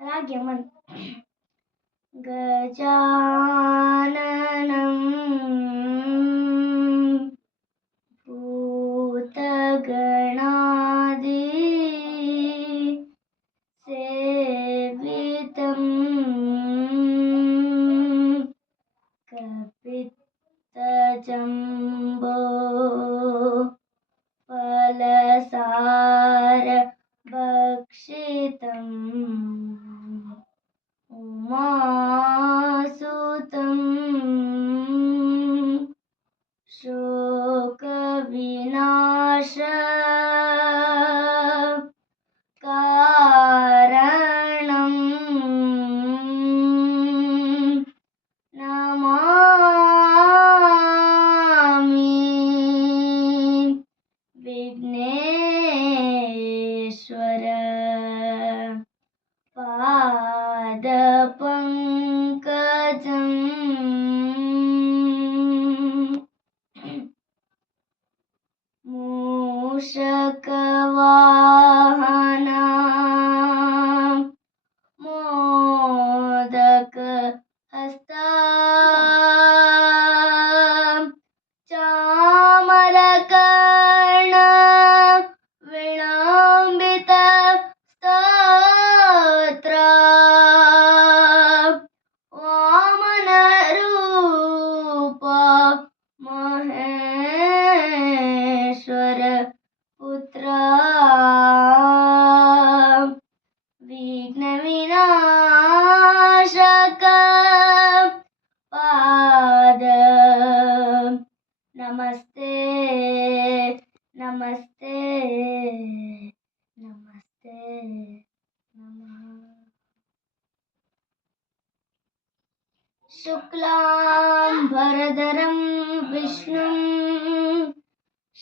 राग्यमन गजाननं भूतगणादि सेवितं कपित्तजम्बो फलसार भक्षितम् उमासुतं शोकविनाश कारणं नमामि विघ्नेश्वर पादपङ्कजम् मूषकवाहना मोदकहस्ता चामरकर्ण विलम्बितस्तोत्र वामनरूप महेश्वर पुत्र विघ्नविनाशक पाद नमस्ते नमस्ते नमस्ते नमः। शुक्लाम्बरधरं विष्णुं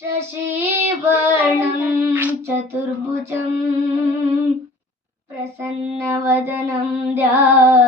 शशिवर्णं चतुर्भुजं प्रसन्नवदनं ध्यायेत्